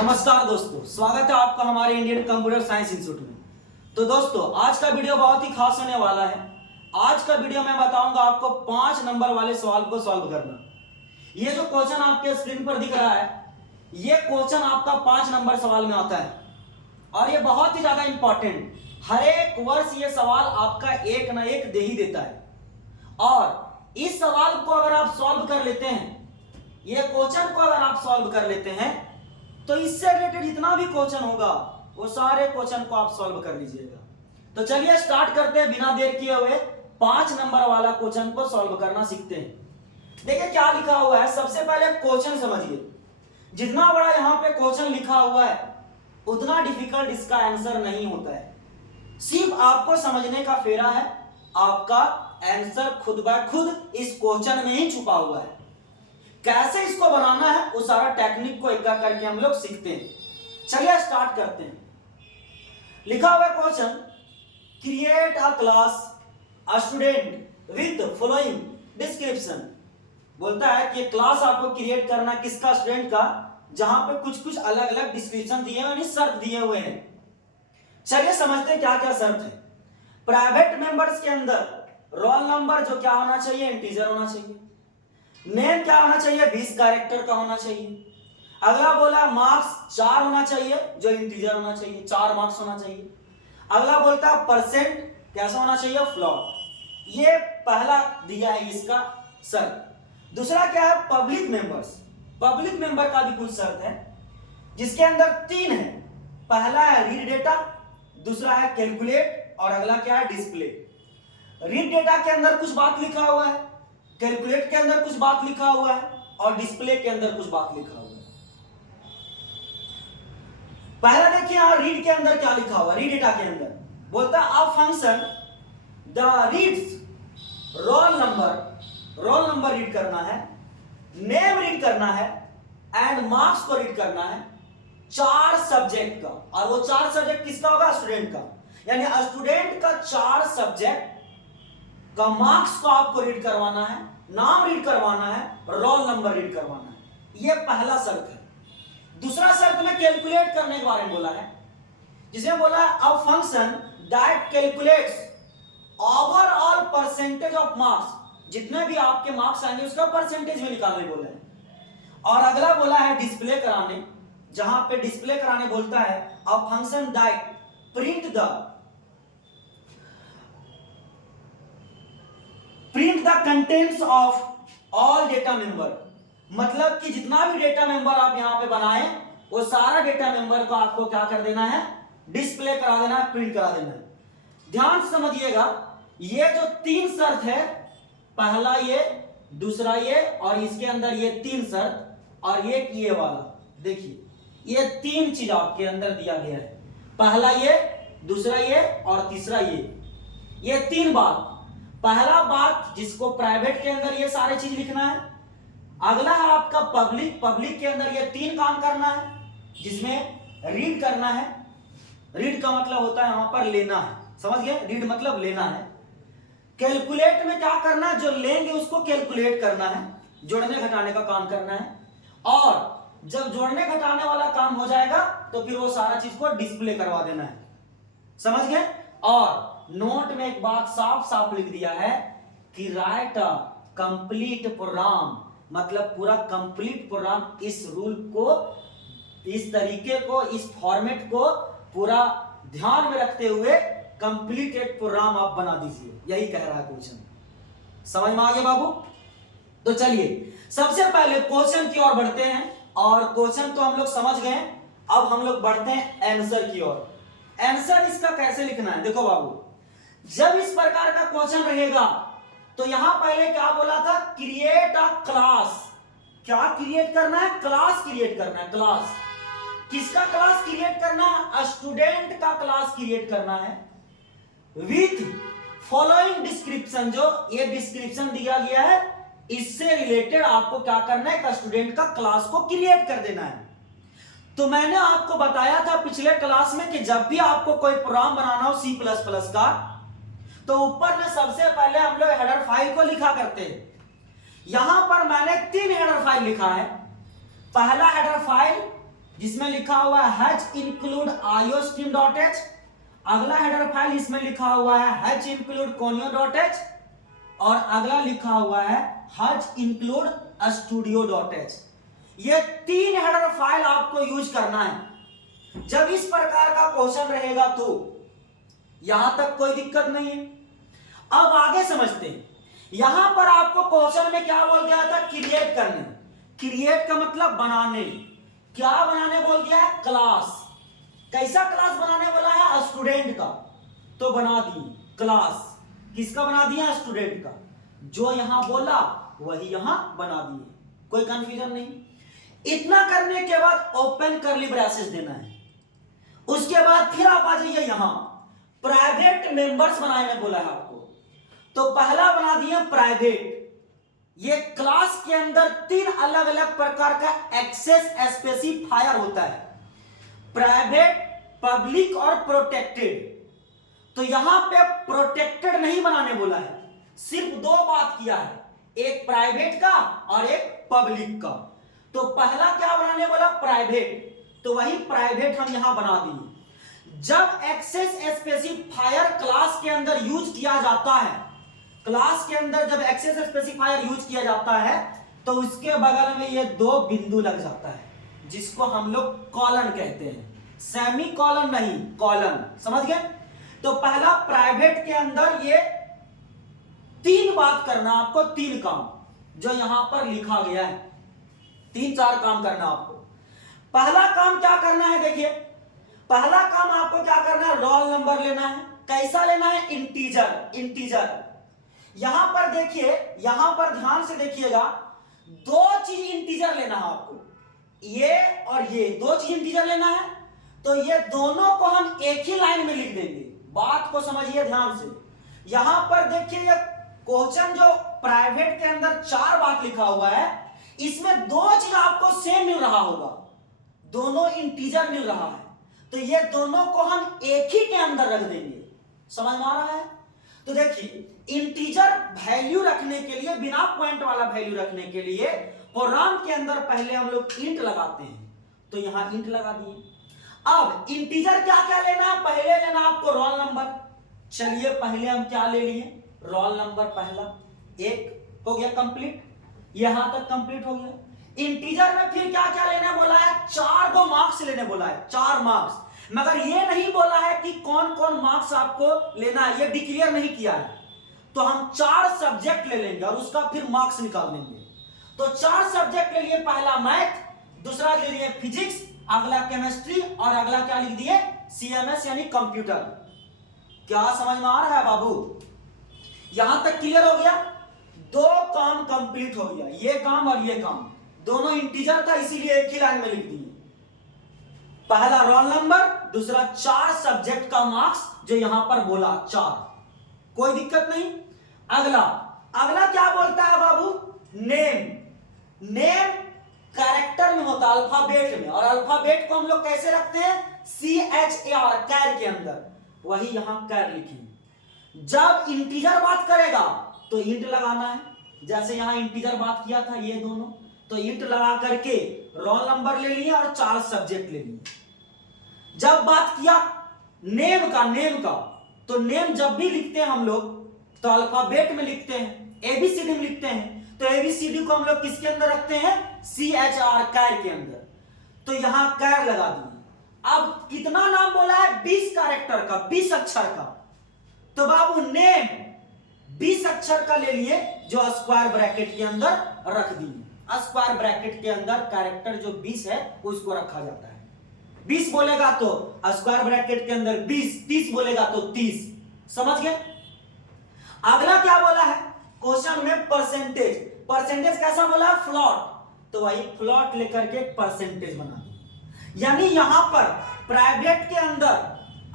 नमस्कार दोस्तों, स्वागत है आपका हमारे इंडियन कंप्यूटर साइंस इंस्टीट्यूट में। तो दोस्तों, आज का वीडियो बहुत ही खास होने वाला है। आज का वीडियो मैं बताऊंगा आपको 5 नंबर वाले सवाल को सॉल्व करना। ये जो क्वेश्चन आपके स्क्रीन पर दिख रहा है, ये क्वेश्चन आपका 5 नंबर सवाल में आता है और ये बहुत ही ज्यादा इंपॉर्टेंट। हर एक वर्ष ये सवाल आपका एक ना एक दे ही देता है और इस सवाल को अगर आप सॉल्व कर लेते हैं, ये क्वेश्चन को अगर आप सॉल्व कर लेते हैं, तो इससे रिलेटेड जितना भी क्वेश्चन होगा वो सारे क्वेश्चन को आप सॉल्व कर लीजिएगा। तो चलिए स्टार्ट करते हैं, बिना देर किए हुए 5 नंबर वाला क्वेश्चन को सॉल्व करना सीखते हैं। देखिए क्या लिखा हुआ है। सबसे पहले क्वेश्चन समझिए। जितना बड़ा यहां पे क्वेश्चन लिखा हुआ है उतना डिफिकल्ट इसका आंसर नहीं होता है। सिर्फ आपको समझने का फेरा है, आपका आंसर खुद ब खुद इस क्वेश्चन में ही छुपा हुआ है। कैसे इसको बनाना है वो सारा टेक्निक को एक करके हम लोग सीखते हैं। चलिए स्टार्ट करते हैं। लिखा हुआ question, create a class a student with following description. बोलता है कि क्लास आपको क्रिएट करना किसका, स्टूडेंट का, जहां पे कुछ कुछ अलग अलग डिस्क्रिप्शन दिए हुए, शर्त दिए हुए हैं। चलिए समझते हैं क्या क्या शर्त है। प्राइवेट मेंबर्स के अंदर रोल नंबर जो क्या होना चाहिए, इंटीजर होना चाहिए। नेम क्या होना चाहिए, 20 कैरेक्टर का होना चाहिए। अगला बोला मार्क्स 4 होना चाहिए, जो इंटीजर होना चाहिए, 4 मार्क्स होना चाहिए। अगला बोलता है परसेंट कैसा होना चाहिए, फ्लॉट। ये पहला दिया है इसका शर्त। दूसरा क्या है, पब्लिक मेंबर्स। पब्लिक मेंबर का भी कुछ शर्त है जिसके अंदर 3 है। पहला है रीड डेटा, दूसरा है कैलकुलेट और अगला क्या है, डिस्प्ले। रीड डेटा के अंदर कुछ बात लिखा हुआ है, कैलकुलेट के अंदर कुछ बात लिखा हुआ है और डिस्प्ले के अंदर कुछ बात लिखा हुआ है। पहला देखिए यहां रीड के अंदर क्या लिखा हुआ है। रीड डेटा के अंदर बोलता है a function the reads roll number read करना है, नेम रीड करना है एंड मार्क्स को रीड करना है 4 सब्जेक्ट का। और वो 4 सब्जेक्ट किसका होगा, स्टूडेंट का। यानी स्टूडेंट का 4 सब्जेक्ट का मार्क्स को आपको रीड करवाना है, नाम रीड करवाना है, रोल नंबर रीड करवाना है। यह पहला शर्त है। दूसरा शर्त में कैलकुलेट करने के बारे में बोला है, जिसमें बोला है a function that calculates overall percentage of marks. जितने भी आपके मार्क्स आएंगे उसका परसेंटेज में निकालने बोला है। और अगला बोला है डिस्प्ले कराने, जहां पे डिस्प्ले कराने बोलता है a function that print the contents of all data member. मतलब कि जितना भी डेटा मेंबर आप यहां पे बनाए वो सारा डेटा मेंबर को आपको क्या कर देना है, डिस्प्ले करा देना है, प्रिंट करा देना है। ध्यान से समझिएगा, ये जो 3 शर्त है, पहला ये, दूसरा ये और इसके अंदर ये 3 शर्त और ये वाला, देखिए ये 3 चीज आपके अंदर दिया गया है। पहला ये, दूसरा ये और तीसरा ये 3 बात। पहला बात जिसको प्राइवेट के अंदर ये सारे चीज लिखना है। अगला है आपका पब्लिक के अंदर ये 3 काम करना है, जिसमें रीड करना है। रीड का मतलब होता है यहां पर लेना है, समझ गए, रीड मतलब लेना है। कैलकुलेट में क्या करना है, जो लेंगे उसको कैलकुलेट करना है, जोड़ने घटाने का काम करना है। और जब जोड़ने घटाने वाला काम हो जाएगा तो फिर वो सारा चीज को डिस्प्ले करवा देना है, समझ गए। और नोट में एक बात साफ साफ लिख दिया है कि राइट अ कंप्लीट प्रोग्राम, मतलब पूरा कंप्लीट प्रोग्राम। इस रूल को, इस तरीके को, इस फॉर्मेट को पूरा ध्यान में रखते हुए कंप्लीट एक प्रोग्राम आप बना दीजिए। यही कह रहा है क्वेश्चन। समझ में आ गया बाबू? तो चलिए सबसे पहले क्वेश्चन की ओर बढ़ते हैं। और क्वेश्चन तो हम लोग समझ गए, अब हम लोग बढ़ते हैं आंसर की ओर। आंसर इसका कैसे लिखना है, देखो बाबू, जब इस प्रकार का क्वेश्चन रहेगा तो यहां पहले क्या बोला था, क्रिएट अ क्लास। क्या क्रिएट करना है, क्लास क्रिएट करना है। क्लास किसका क्लास क्रिएट करना है, स्टूडेंट का क्लास क्रिएट करना है विथ फॉलोइंग डिस्क्रिप्शन। जो ये डिस्क्रिप्शन दिया गया है इससे रिलेटेड आपको क्या करना है, स्टूडेंट का क्लास को क्रिएट कर देना है। तो मैंने आपको बताया था पिछले क्लास में कि जब भी आपको कोई प्रोग्राम बनाना हो C++ का, तो ऊपर में सबसे पहले हम लोग हेडर फाइल को लिखा करते हैं। यहां पर मैंने 3 हेडर फाइल लिखा है। पहला हेडर फाइल जिसमें लिखा हुआ है हैच इंक्लूड iostream.h। अगला हेडर फाइल इसमें लिखा हुआ है हैच इंक्लूड conio.h और अगला लिखा हुआ है हैच इंक्लूड studio.h। ये 3 हेडर फाइल आपको यूज करना है। जब इस प्रकार का क्वेश्चन रहेगा तो यहां तक कोई दिक्कत नहीं है। अब आगे समझते हैं। यहां पर आपको क्वेश्चन में क्या बोल दिया था, क्रिएट करने। क्रिएट का मतलब बनाने। क्या बनाने बोल दिया है, क्लास। कैसा क्लास बनाने वाला है, स्टूडेंट का। तो बना दिए क्लास। किसका बना दिया, स्टूडेंट का। जो यहां बोला वही यहां बना दिए, कोई कंफ्यूजन नहीं। इतना करने के बाद ओपन करली ब्रैसेस देना है। उसके बाद फिर आप आ जाइए यहां प्राइवेट मेंबर्स बनाने बोला है आपको। तो पहला बना दिया प्राइवेट। ये क्लास के अंदर 3 अलग अलग प्रकार का एक्सेस स्पेसिफायर होता है, प्राइवेट, पब्लिक और प्रोटेक्टेड। तो यहां पे प्रोटेक्टेड नहीं बनाने बोला है, सिर्फ 2 बात किया है, एक प्राइवेट का और एक पब्लिक का। तो पहला क्या बनाने बोला, प्राइवेट। तो वही प्राइवेट हम यहां बना दिए। जब एक्सेस स्पेसिफायर क्लास के अंदर यूज किया जाता है, क्लास के अंदर जब एक्सेस स्पेसिफायर यूज किया जाता है तो उसके बगल में ये 2 बिंदु लग जाता है, जिसको हम लोग कॉलन कहते हैं। सेमी कॉलन नहीं, कॉलन। समझ गए। तो पहला प्राइवेट के अंदर ये 3 बात करना आपको, 3 काम जो यहां पर लिखा गया है। 3-4 काम करना आपको। पहला काम क्या करना है, देखिए पहला काम आपको क्या करना है, रोल नंबर लेना है। कैसा लेना है, इंटीजर। इंटीजर यहां पर देखिए, यहां पर ध्यान से देखिएगा, 2 चीज इंटीजर लेना है आपको, ये और ये 2 चीज इंटीजर लेना है। तो ये दोनों को हम एक ही लाइन में लिख देंगे। बात को समझिए ध्यान से। यहां पर देखिए ये क्वेश्चन जो प्राइवेट के अंदर 4 बात लिखा हुआ है, इसमें 2 चीज आपको सेम मिल रहा होगा, दोनों इंटीजर मिल रहा है। तो ये दोनों को हम एक ही के अंदर रख देंगे। समझ में आ रहा है। तो देखिए इंटीजर वैल्यू रखने के लिए, बिना पॉइंट वाला वैल्यू रखने के लिए प्रोग्राम के अंदर पहले हम लोग इंट लगाते हैं। तो यहां इंट लगा दिए। अब इंटीजर क्या क्या लेना है, पहले लेना आपको रोल नंबर। चलिए पहले हम क्या ले लिए, रोल नंबर पहला। 1 हो गया कंप्लीट, यहां तक कंप्लीट हो गया। इंटीजर में फिर क्या क्या लेना बोला है, 4 मार्क्स लेने बोला है, 4 मार्क्स। मगर ये नहीं बोला है कि कौन कौन मार्क्स आपको लेना है, ये डिक्लेयर नहीं किया है। तो हम 4 सब्जेक्ट ले लेंगे और उसका फिर मार्क्स निकाल देंगे। तो 4 सब्जेक्ट ले लिए, पहला मैथ, दूसरा ले लिए फिजिक्स, अगला केमिस्ट्री और अगला क्या लिख दिए, सीएमएस यानी कंप्यूटर। क्या समझ में आ रहा है बाबू, यहां तक क्लियर हो गया। 2 काम कंप्लीट हो गया, ये काम और ये काम, दोनों इंटीजर था इसीलिए एक ही लाइन में लिख दिए। पहला रोल नंबर, दूसरा 4 सब्जेक्ट का मार्क्स जो यहां पर बोला 4, कोई दिक्कत नहीं। अगला क्या बोलता है बाबू, नेम। नेम कैरेक्टर में होता है, अल्फाबेट में, और अल्फाबेट को हम लोग कैसे रखते हैं, CHAR, कैर के अंदर। वही यहां कैर लिखी। जब इंटीजर बात करेगा तो इंट लगाना है। जैसे यहां इंटीजर बात किया था ये दोनों, तो इंट लगा करके रोल नंबर ले लिए और 4 सब्जेक्ट ले लिए। जब बात किया नेम का, तो नेम जब भी लिखते हैं हम लोग तो अल्फाबेट में लिखते हैं, एबीसीडी में लिखते हैं। तो एबीसीडी को हम लोग किसके अंदर रखते हैं, CHR, कैर के अंदर। तो यहां कैर लगा दिए। अब कितना नाम बोला है, 20 कैरेक्टर का, 20 अक्षर का। तो बाबू नेम 20 अक्षर का ले लिए, जो स्क्वायर ब्रैकेट के अंदर रख दिए। स्क्वायर ब्रैकेट के अंदर कैरेक्टर जो 20 है उसको रखा जाता है। 20 बोलेगा तो स्क्वायर ब्रैकेट के अंदर 20, 30 बोलेगा तो 30। समझ गए। अगला क्या बोला है क्वेश्चन में, परसेंटेज। परसेंटेज कैसा बोला, फ्लॉट। तो वही फ्लॉट लेकर के परसेंटेज बना दिया। यानी यहां पर प्राइवेट के अंदर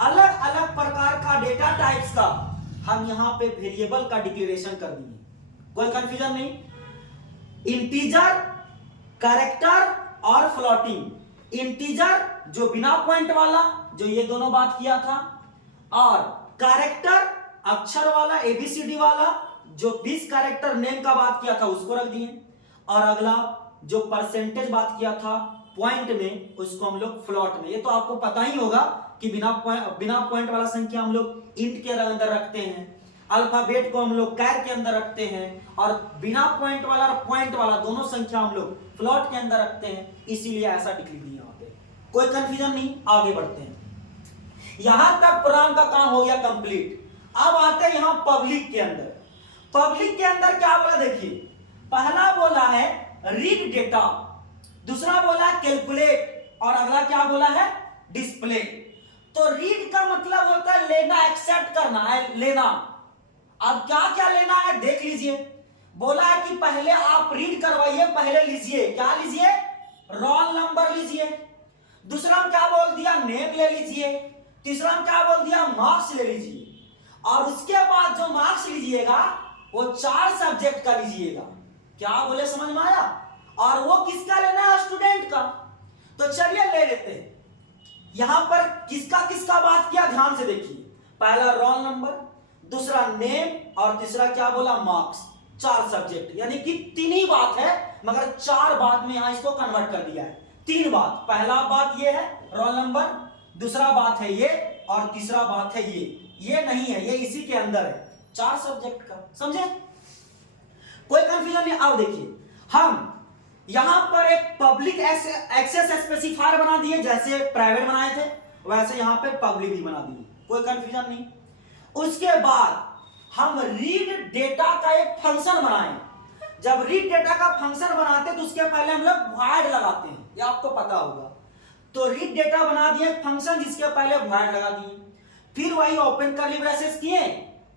अलग अलग प्रकार का डेटा टाइप्स का हम यहां पे वेरिएबल का डिक्लेरेशन कर दिए, कोई कंफ्यूजन नहीं। इंटीजर, कैरेक्टर और फ्लोटिंग। इंटीजर जो बिना पॉइंट वाला, जो ये दोनों बात किया था, और कैरेक्टर अक्षर वाला, एबीसीडी वाला, जो 20 कैरेक्टर नेम का बात किया था उसको रख दिए। और अगला जो परसेंटेज बात किया था पॉइंट में, उसको हम लोग फ्लोट में। ये तो आपको पता ही होगा कि बिना पॉइंट वाला संख्या हम लोग इंट के अंदर रखते हैं, अल्फाबेट को हम लोग कैर के अंदर रखते हैं, और बिना पॉइंट वाला और पॉइंट वाला दोनों संख्या हम लोग फ्लोट के अंदर रखते हैं। इसीलिए ऐसा लिख लीजिए यहाँ पे, कोई कंफ्यूजन नहीं। आगे बढ़ते हैं। यहां तक प्रोग्राम का काम हो गया कंप्लीट। अब आते हैं यहां पब्लिक के अंदर। पब्लिक के अंदर क्या बोला देखिए, पहला बोला है रीड डेटा, दूसरा बोला है कैलकुलेट, और अगला क्या बोला है डिस्प्ले। तो रीड का मतलब होता है लेना, एक्सेप्ट करना है, लेना। अब क्या क्या लेना है देख लीजिए। बोला है कि पहले आप रीड करवाइए, पहले लीजिए, क्या लीजिए, रोल नंबर लीजिए। दूसरा में क्या बोल दिया, नेम ले लीजिए। तीसरा में क्या बोल दिया, मार्क्स ले लीजिए। और उसके बाद जो मार्क्स लीजिएगा वो 4 सब्जेक्ट का लीजिएगा। क्या बोले, समझ में आया? और वो किसका लेना है, स्टूडेंट का। तो चलिए ले लेते हैं। यहां पर किसका किसका बात किया, ध्यान से देखिए। पहला रोल नंबर, दूसरा नेम, और तीसरा क्या बोला, मार्क्स। 4 सब्जेक्ट, यानी कि 3 ही बात है, मगर 4 बात में यहां इसको कन्वर्ट कर दिया है। 3 बात, पहला बात ये है रोल नंबर, दूसरा बात है ये, और तीसरा बात है ये नहीं है, ये इसी के अंदर है 4 सब्जेक्ट का। समझे, कोई कंफ्यूजन नहीं। अब देखिए, हम यहां पर एक पब्लिक एक्सेस स्पेसिफायर बना दिए, जैसे प्राइवेट बनाए थे वैसे यहां पर पब्लिक भी बना दिए, कोई कंफ्यूजन नहीं। उसके बाद हम रीड डेटा का एक फंक्शन बनाए। जब रीड डेटा का फंक्शन बनाते हैं तो उसके पहले हम लोग वॉइड लगाते हैं, ये आपको पता होगा। तो रीड डेटा बना दिए फंक्शन, जिसके पहले वॉइड लगा दिए, फिर वही ओपन कर्ली ब्रेसेस किए,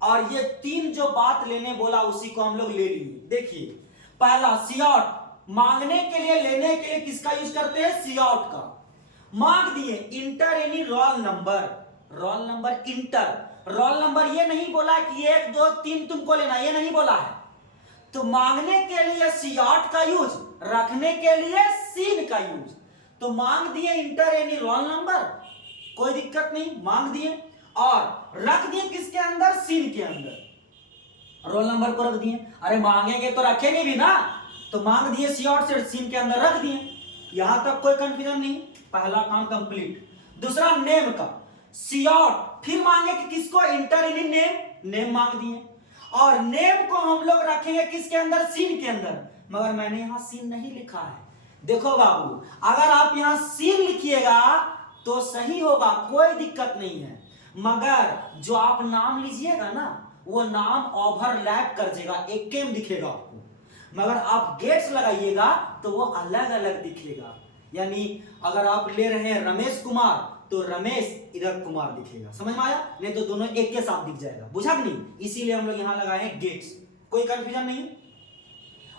और ये 3 जो बात लेने बोला उसी को हम लोग ले लिए। देखिए, पहला सीआउट, मांगने के लिए, लेने के लिए किसका यूज करते हैं, सीआउट का। मांग दिए inter any roll number, roll number inter, roll number ये नहीं बोला कि 1 2 3 तुमको लेना, ये नहीं बोला है। तो मांगने के लिए सीआउट का यूज, रखने के लिए सीन का यूज। तो मांग दिए इंटर एनी रोल नंबर, कोई दिक्कत नहीं, मांग दिए, और रख दिए किसके अंदर, सीन के अंदर, रोल नंबर को रख दिए। अरे मांगेंगे तो रखेंगे भी ना, तो मांग दिए सीआउट से सीन के अंदर रख दिए। यहां तक कोई कंफ्यूजन नहीं, पहला काम कंप्लीट। दूसरा नेम का, सीआउट, फिर मांगे कि किसको, इंटर एनी नेम, नेम मांग दिए, और नेम को हम लोग रखेंगे किसके अंदर, सीन के अंदर। मगर मैंने यहां सीन नहीं लिखा है। देखो बाबू, अगर आप यहां सीन लिखिएगा तो सही होगा, कोई दिक्कत नहीं है, मगर जो आप नाम लीजिएगा ना, वो नाम ओवरलैप कर जाएगा, एक केम दिखेगा आपको। मगर आप गेट्स लगाइएगा तो वो अलग अलग दिखेगा। यानी अगर आप ले रहे हैं रमेश कुमार, तो रमेश इधर कुमार दिखेगा, समझ में आया? नहीं तो दोनों एक के साथ दिख जाएगा, बुझा कि नहीं? इसीलिए हम लोग यहां लगाए हैं गेट्स, कोई कंफ्यूजन नहीं।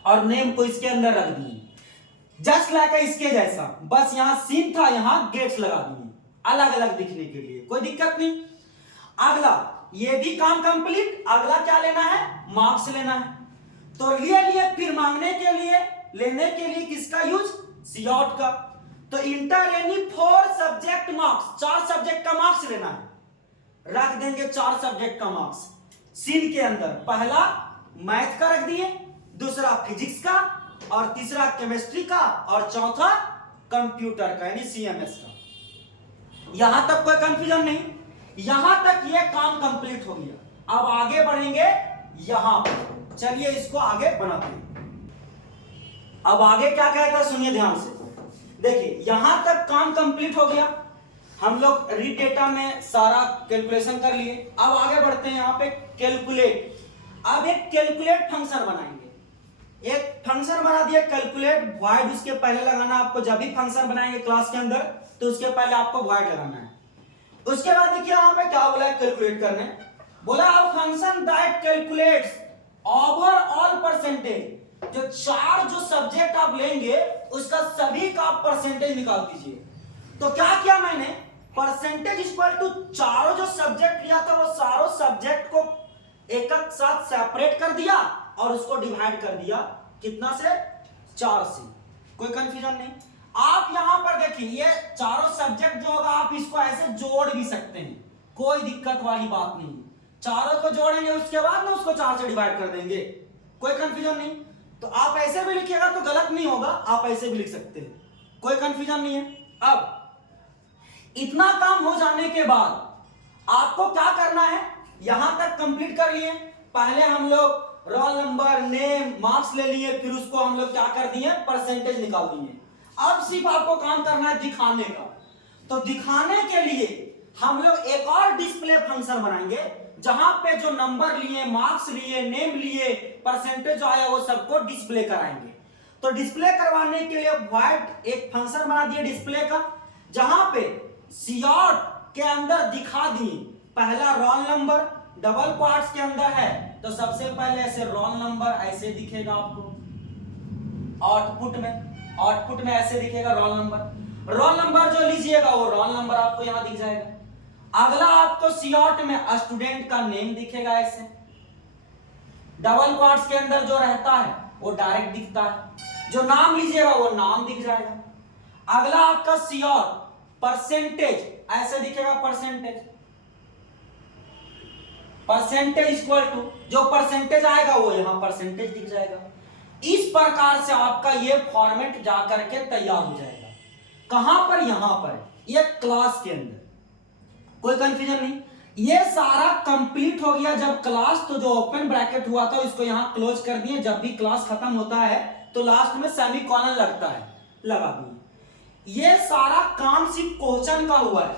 और नेम को इसके अंदर रख दिए, जस्ट लाइक इसके जैसा, बस यहां सीन था, यहां गेट्स लगा दिए अलग अलग दिखने के लिए, कोई दिक्कत नहीं। अगला, ये भी काम कंप्लीट। अगला क्या लेना है, मार्क्स लेना है। तो लिए फिर मांगने के लिए, लेने के लिए किसका यूज, सीआउट का। तो inter any 4 subject marks, 4 subject का मार्क्स लेना है, रख देंगे 4 सब्जेक्ट का मार्क्स सीन के अंदर। पहला मैथ का रख दिए, दूसरा फिजिक्स का, और तीसरा केमिस्ट्री का, और चौथा कंप्यूटर का यानी सीएमएस का। यहां तक कोई कंफ्यूजन नहीं, यहां तक ये काम कंप्लीट हो गया। अब आगे बढ़ेंगे यहां पर, चलिए इसको आगे बनाते हैं। अब आगे क्या कहता है सुनिए ध्यान से। देखिए, यहां तक काम कंप्लीट हो गया, हम लोग रीड डेटा में सारा कैलकुलेशन कर लिए। अब आगे बढ़ते हैं यहां पे कैलकुलेट। अब एक कैलकुलेट फंक्शन बनाएंगे, एक फंक्शन बना दिया कैलकुलेट, वॉइड उसके पहले लगाना आपको। जब भी फंक्शन बनाएंगे क्लास के अंदर तो उसके पहले आपको वॉइड लगाना है। उसके बाद देखिए यहां पे क्या बोला है, कैलकुलेट करने बोला, a function that calculates overall percentage. जो 4 जो सब्जेक्ट आप लेंगे उसका सभी का आप परसेंटेज निकाल दीजिए। तो क्या किया मैंने, परसेंटेज इक्वल टू चारों जो सब्जेक्ट लिया था वो सारों सब्जेक्ट को एक साथ सेपरेट कर दिया और उसको डिवाइड कर दिया, कितना से, 4 से। कोई कंफ्यूजन नहीं। आप यहां पर देखिए, ये चारों सब्जेक्ट जो होगा आप इसको ऐसे जोड़ भी सकते हैं, कोई दिक्कत वाली बात नहीं। चारों को जोड़ेंगे उसके बाद ना उसको 4 से डिवाइड कर देंगे, कोई कंफ्यूजन नहीं। तो आप ऐसे भी लिखिएगा तो गलत नहीं होगा, आप ऐसे भी लिख सकते हैं, कोई कंफ्यूजन नहीं है। अब इतना काम हो जाने के बाद आपको क्या करना है, यहां तक कंप्लीट कर लिए। पहले हम लोग रोल नंबर, नेम, मार्क्स ले लिए, फिर उसको हम लोग क्या कर दिए, परसेंटेज निकाल दिए। अब सिर्फ आपको काम करना है दिखाने का। तो दिखाने के लिए हम लोग एक और डिस्प्ले फंक्शन बनाएंगे, जहां पे जो नंबर लिए, मार्क्स लिए, नेम लिए, परसेंटेज जो आया वो सबको डिस्प्ले कराएंगे। तो डिस्प्ले करवाने के लिए व्हाइट एक फंक्शन बना दिए डिस्प्ले का, जहां पे सीआउट के अंदर दिखा दिए पहला रोल नंबर, डबल क्वार्ट्स के अंदर है तो सबसे पहले ऐसे रोल नंबर ऐसे दिखेगा आपको, आउटपुट में ऐसे दिखेगा रोल नंबर जो लीजिएगा वो रोल नंबर आपको यहां दिख जाएगा। अगला आपको सीआउट में स्टूडेंट का नेम दिखेगा ऐसे, डबल क्वार्ट्स के अंदर जो रहता है वो डायरेक्ट दिखता है, जो नाम लीजिएगा वो नाम दिख जाएगा। अगला आपका सीआउट परसेंटेज ऐसे दिखेगा, परसेंटेज इक्वल टू जो परसेंटेज आएगा वो यहां परसेंटेज दिख जाएगा। इस प्रकार से आपका ये फॉर्मेट जाकर के तैयार हो जाएगा। कहां पर, यहां पर, ये क्लास के अंदर। कोई कंफ्यूजन नहीं। ये सारा कंप्लीट हो गया जब क्लास, तो जो ओपन ब्रैकेट हुआ था इसको यहां क्लोज कर दिए। जब भी क्लास खत्म होता है तो लास्ट में सेमीकोलन लगता है, लगा दिए। ये सारा काम सिर्फ क्वेश्चन का हुआ है,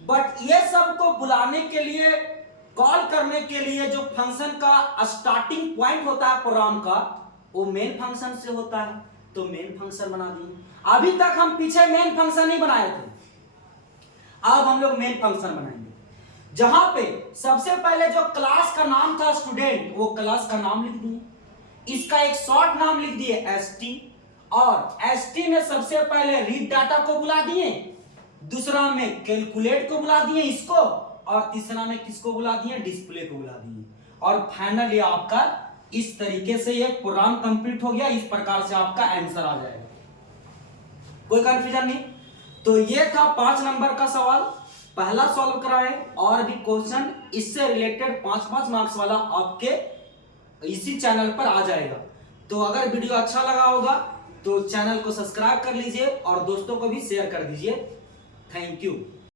बट ये सबको बुलाने के लिए, कॉल करने के लिए जो फंक्शन का स्टार्टिंग पॉइंट होता है प्रोग्राम का, वो मेन फंक्शन से होता है। तो मेन फंक्शन बना दिए। अभी तक हम पीछे मेन फंक्शन नहीं बनाए थे, अब हम लोग मेन फंक्शन बनाएंगे, जहां पे सबसे पहले जो क्लास का नाम था स्टूडेंट, वो क्लास का नाम लिख दिए, इसका एक शॉर्ट नाम लिख दिए एसटी, और एसटी में सबसे पहले रीड डाटा को बुला दिए, दूसरा में कैलकुलेट को बुला दिए इसको, और तीसरा में किसको बुला दिए, डिस्प्ले को बुला दिए। और फाइनली आपका इस तरीके से ये प्रोग्राम कंप्लीट हो गया। इस प्रकार से आपका आंसर आ जाएगा। कोई कंफ्यूजन नहीं। तो ये था 5 नंबर का सवाल, पहला सॉल्व कराए, और भी क्वेश्चन इससे रिलेटेड 5-5 मार्क्स वाला आपके इसी चैनल पर आ जाएगा। तो अगर वीडियो अच्छा लगा होगा तो चैनल को सब्सक्राइब कर लीजिए और दोस्तों को भी शेयर कर दीजिए। Thank you.